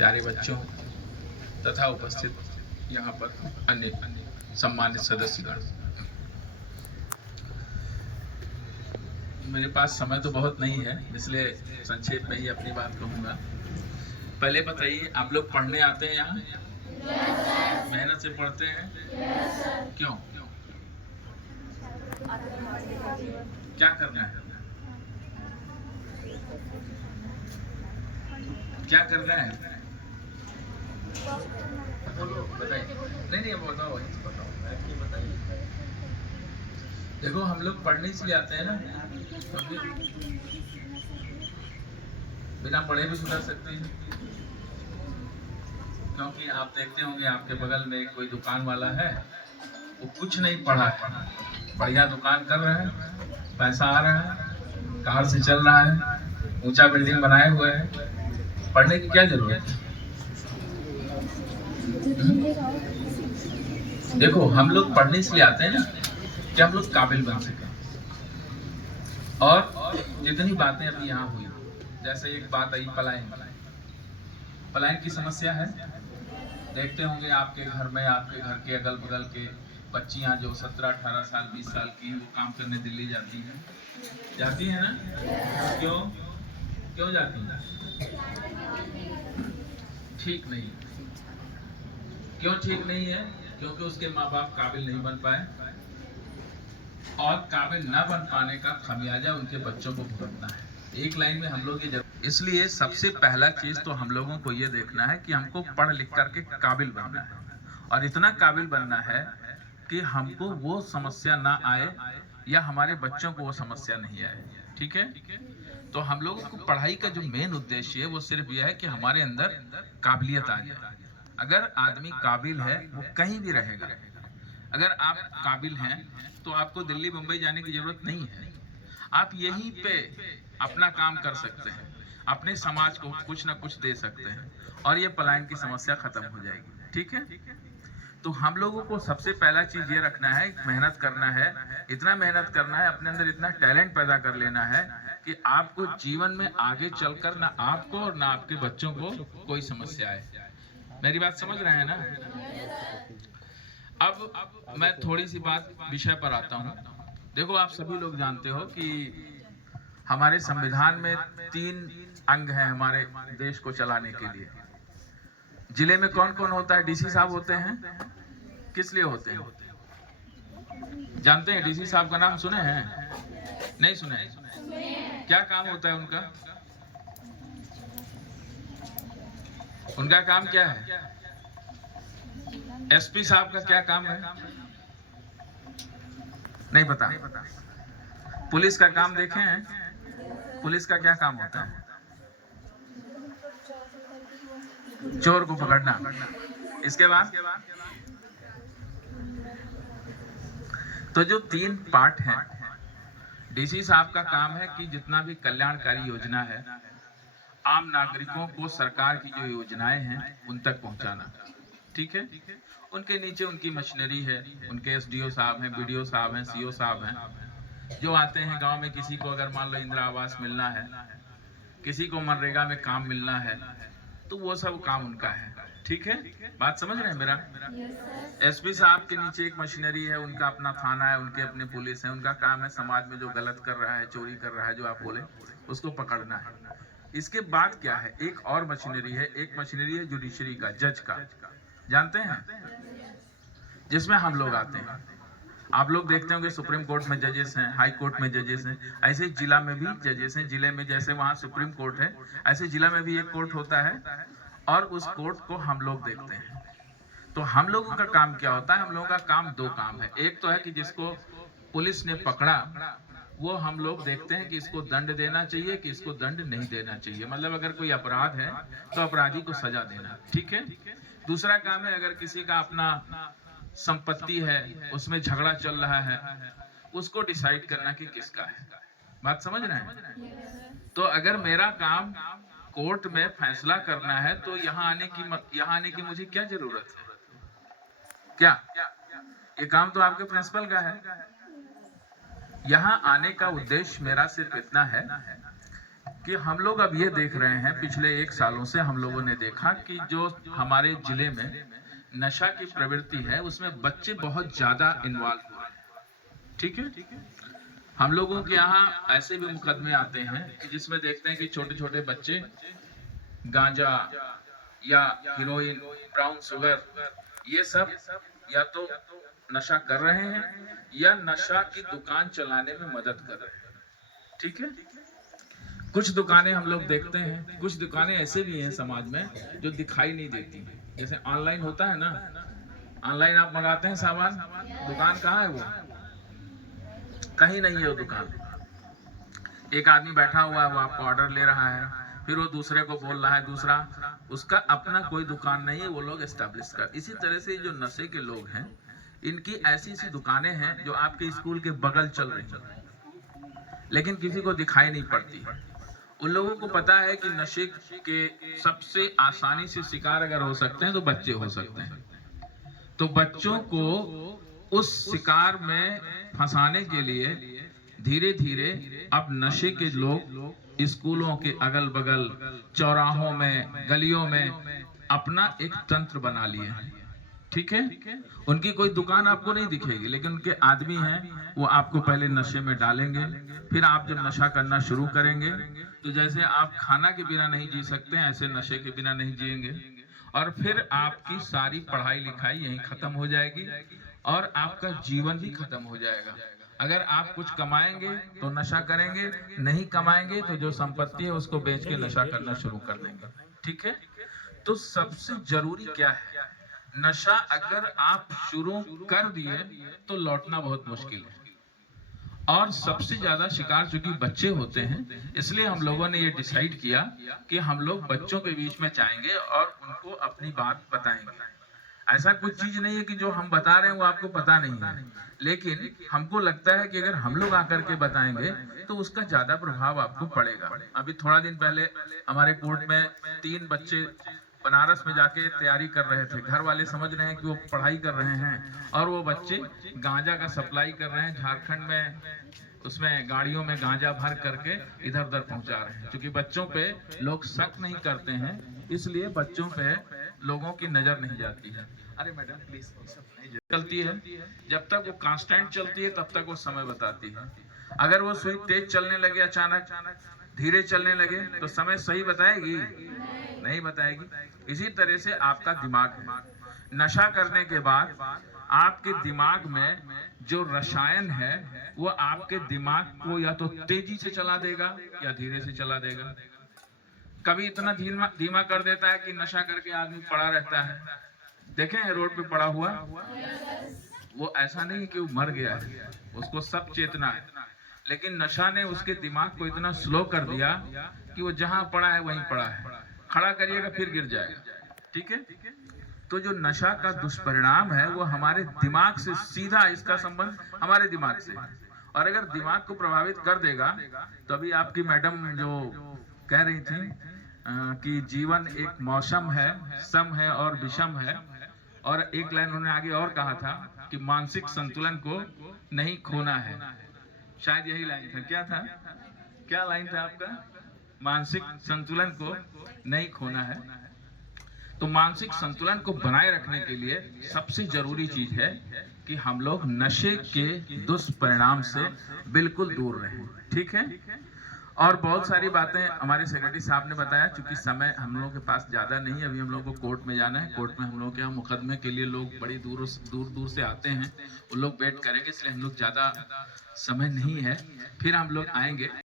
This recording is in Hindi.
प्यारे बच्चों तथा उपस्थित यहाँ पर अन्य सम्मानित सदस्यगण, मेरे पास समय तो बहुत नहीं है, इसलिए संक्षेप में ही अपनी बात कहूँगा। पहले बताइए, आप लोग पढ़ने आते हैं यहाँ? मेहनत से पढ़ते हैं? क्यों? क्या करना है? क्या करना है? बताइए। नहीं, बताओ, वही तो बताओ। देखो, हम लोग पढ़ने इसलिए आते हैं ना, बिना पढ़े भी सुधर सकते हैं। क्योंकि आप देखते होंगे आपके बगल में कोई दुकान वाला है, वो कुछ नहीं पढ़ा है, बढ़िया दुकान कर रहा है, पैसा आ रहा है, कार से चल रहा है, ऊंचा बिल्डिंग बनाए हुए है, पढ़ने की क्या जरूरत है? देखो, हम लोग पढ़ने इसलिए आते हैं ना कि हम लोग काबिल बन सके। और जितनी बातें अभी यहाँ हुई, जैसे एक बात आई पलायन की समस्या है। देखते होंगे आपके घर में, आपके घर के अगल बगल के बच्चियां जो 17-18 साल 20 साल की, वो काम करने दिल्ली जाती हैं ना? क्यों जाती हैं? ठीक नहीं। क्यों ठीक नहीं है? क्योंकि उसके माँ बाप काबिल नहीं बन पाए, और काबिल न बन पाने का खमियाजा उनके बच्चों को भुगतना है। एक लाइन में हम लोग ये, इसलिए सबसे पहला चीज तो हम लोगों को ये देखना है कि हमको पढ़ लिख करके काबिल बनना है, और इतना काबिल बनना है कि हमको वो समस्या ना आए या हमारे बच्चों को वो समस्या नहीं आए। ठीक है? तो हम लोगों को पढ़ाई का जो मेन उद्देश्य है वो सिर्फ यह है कि हमारे अंदर काबिलियत आ जाए। अगर आदमी काबिल है, वो कहीं भी रहेगा। अगर आप काबिल हैं तो आपको दिल्ली मुंबई जाने की जरूरत नहीं है, आप यहीं पे अपना काम कर सकते हैं, अपने समाज को कुछ ना कुछ दे सकते हैं, और ये पलायन की समस्या खत्म हो जाएगी। ठीक है? तो हम लोगों को सबसे पहला चीज ये रखना है, मेहनत करना है, इतना मेहनत करना है, अपने अंदर इतना टैलेंट पैदा कर लेना है कि आपको जीवन में आगे चलकर ना आपको और ना आपके बच्चों को कोई समस्या आए। मेरी बात समझ रहे हैं ना? अब मैं थोड़ी सी बात विषय पर आता हूँ। देखो, आप सभी लोग जानते हो कि हमारे संविधान में 3 अंग हैं हमारे देश को चलाने के लिए। जिले में कौन कौन होता है? डीसी साहब होते हैं। किस लिए होते हैं? जानते हैं? डीसी साहब का नाम सुने हैं? नहीं सुने? क्या काम होता है उनका? उनका काम क्या है? एसपी साहब का क्या काम है? नहीं पता? पुलिस का काम देखे हैं? पुलिस का क्या काम होता है? चोर को पकड़ना। इसके बाद तो जो 3 पार्ट हैं, डीसी साहब का काम है कि जितना भी कल्याणकारी योजना है, आम नागरिकों को सरकार की जो योजनाएं हैं उन तक पहुंचाना। ठीक है? उनके नीचे उनकी मशीनरी है, उनके एसडीओ साहब हैं, बीडीओ साहब हैं, सीओ साहब हैं, जो आते हैं गांव में। किसी को अगर मान लो इंदिरा आवास मिलना है, किसी को मनरेगा में काम मिलना है, तो वो सब काम उनका है। ठीक है? बात समझ रहे हैं मेरा? एसपी साहब के नीचे एक मशीनरी है, उनका अपना थाना है, उनके अपने पुलिस है। उनका काम है समाज में जो गलत कर रहा है, चोरी कर रहा है, जो आप बोले, उसको पकड़ना है। इसके बाद क्या है? एक और मशीनरी है, एक मशीनरी है जुडिशरी का, जज का। जानते हैं? जिसमें हम लोग आते हैं। आप लोग देखते होंगे सुप्रीम कोर्ट में जजेस हैं, हाई कोर्ट में जजेस हैं, ऐसे जिला में भी जजेस हैं। जिले में जैसे वहाँ सुप्रीम कोर्ट है, ऐसे जिला में भी एक कोर्ट होता है, और उस कोर्ट को हम लोग देखते हैं। तो हम लोगों का काम क्या होता है? हम लोगों का काम 2 काम है। एक तो है कि जिसको पुलिस ने पकड़ा, वो हम लोग देखते हैं कि इसको दंड देना चाहिए कि इसको दंड नहीं देना चाहिए। मतलब अगर कोई अपराध है तो अपराधी को सजा देना। ठीक है? दूसरा काम है, अगर किसी का अपना संपत्ति है, उसमें झगड़ा चल रहा है, उसको डिसाइड करना कि किसका है। बात समझ रहे हैं? तो अगर मेरा काम कोर्ट में फैसला करना है, तो यहाँ आने की मुझे क्या जरूरत है? क्या ये काम तो आपके प्रिंसिपल का है। यहाँ आने का उद्देश्य मेरा सिर्फ इतना है कि हम लोग अब ये देख रहे हैं, पिछले 1 सालों से हम लोगों ने देखा कि जो हमारे जिले में नशा की प्रवृत्ति है उसमें बच्चे बहुत ज्यादा इन्वॉल्व हो रहे हैं। ठीक है, हम लोगों के यहाँ ऐसे भी मुकदमे आते हैं कि जिसमें देखते हैं कि छोटे छोटे बच्चे गांजा या हीरोइन, ब्राउन शुगर, ये सब या तो नशा कर रहे हैं या नशा की दुकान चलाने में मदद कर रहे हैं। ठीक है, कुछ दुकानें हम लोग देखते हैं, कुछ दुकानें ऐसे भी हैं समाज में जो दिखाई नहीं देती। जैसे ऑनलाइन होता है ना, ऑनलाइन आप मंगाते हैं सामान, दुकान कहाँ है? वो कहीं नहीं है वो दुकान। एक आदमी बैठा हुआ है, वो आपका ऑर्डर ले रहा है, फिर वो दूसरे को बोल रहा है, दूसरा, उसका अपना कोई दुकान नहीं है, वो लोग एस्टैब्लिश कर। इसी तरह से जो नशे के लोग हैं, इनकी ऐसी ऐसी दुकानें हैं जो आपके स्कूल के बगल चल रही हैं, लेकिन किसी को दिखाई नहीं पड़ती। उन लोगों को पता है कि नशे के सबसे आसानी से शिकार अगर हो सकते हैं तो बच्चे हो सकते हैं, तो बच्चों को उस शिकार में फंसाने के लिए धीरे धीरे अब नशे के लोग स्कूलों के अगल बगल, चौराहों में, गलियों में अपना एक तंत्र बना लिए हैं। ठीक है, उनकी कोई दुकान आपको नहीं दिखेगी, लेकिन उनके आदमी हैं, वो आपको पहले नशे में डालेंगे, फिर आप जब नशा करना शुरू करेंगे तो जैसे आप खाना के बिना नहीं जी सकते, ऐसे नशे के बिना नहीं जिएंगे, और फिर आपकी सारी पढ़ाई लिखाई यहीं खत्म हो जाएगी और आपका जीवन भी खत्म हो जाएगा। अगर आप कुछ कमाएंगे तो नशा करेंगे, नहीं कमाएंगे तो जो संपत्ति है उसको बेच के नशा करना शुरू कर देंगे। ठीक है, तो सबसे जरूरी क्या है? नशा अगर आप शुरू कर दिए तो लौटना बहुत मुश्किल है, और सबसे ज्यादा शिकार चूंकि बच्चे होते हैं, इसलिए हम लोगों ने ये डिसाइड किया कि हम लोग बच्चों के बीच में जाएंगे और उनको अपनी बात बताएंगे। ऐसा कुछ चीज नहीं है कि जो हम बता रहे हैं वो आपको पता नहीं है, लेकिन हमको लगता है कि अगर हम लोग आकर के बताएंगे तो उसका ज्यादा प्रभाव आपको पड़ेगा। अभी थोड़ा दिन पहले हमारे कोर्ट में 3 बच्चे बनारस में जाके तैयारी कर रहे थे, घर वाले समझ रहे हैं कि वो पढ़ाई कर रहे हैं, और वो बच्चे गांजा का सप्लाई कर रहे हैं झारखंड में, उसमें गाड़ियों में गांजा भर करके इधर उधर पहुंचा रहे हैं। क्योंकि बच्चों पे लोग शक नहीं करते हैं, इसलिए बच्चों पे लोगों की नजर नहीं जाती है। अरे मैडम प्लीज, चलती है, जब तक वो कांस्टेंट चलती है तब तक वो समय बताती है। अगर वो सुई तेज चलने लगे, अचानक धीरे चलने लगे, तो समय सही बताएगी? नहीं बताएगी। इसी तरह से आपका दिमाग है, नशा करने के बाद आपके दिमाग में जो रसायन है वो आपके दिमाग को या तो तेजी से चला देगा या धीरे से चला देगा। कभी इतना धीमा कर देता है कि नशा करके आदमी पड़ा रहता है, देखें रोड पे पड़ा हुआ, वो ऐसा नहीं कि वो मर गया है, उसको सब चेतना है, लेकिन नशा ने उसके दिमाग को इतना स्लो कर दिया कि वो जहां पड़ा है वहीं पड़ा है, खड़ा करिएगा फिर गिर जाएगा। ठीक है, तो जो नशा का दुष्परिणाम है वो हमारे दिमाग से सीधा, इसका संबंध हमारे दिमाग से, और अगर दिमाग को प्रभावित कर देगा तो अभी आपकी मैडम जो कह रही थी कि जीवन एक मौसम है, सम है और विषम है, और एक लाइन उन्होंने आगे और कहा था कि मानसिक संतुलन को नहीं खोना है। शायद यही लाइन था, क्या था, क्या लाइन था आपका? मानसिक संतुलन को नहीं खोना है। तो मानसिक संतुलन को बनाए रखने के लिए सबसे जरूरी चीज है कि हम लोग नशे के दुष्परिणाम से बिल्कुल दूर रहें। ठीक है, और बहुत सारी बातें हमारे सेक्रेटरी साहब ने बताया। चूंकि समय हम लोगों के पास ज्यादा नहीं है, अभी हम लोगों को कोर्ट में जाना है, कोर्ट में हम लोग के यहाँ मुकदमे के लिए लोग बड़ी दूर दूर से आते हैं, वो लोग वेट करेंगे, इसलिए हम लोग ज्यादा समय नहीं है, फिर हम लोग आएंगे।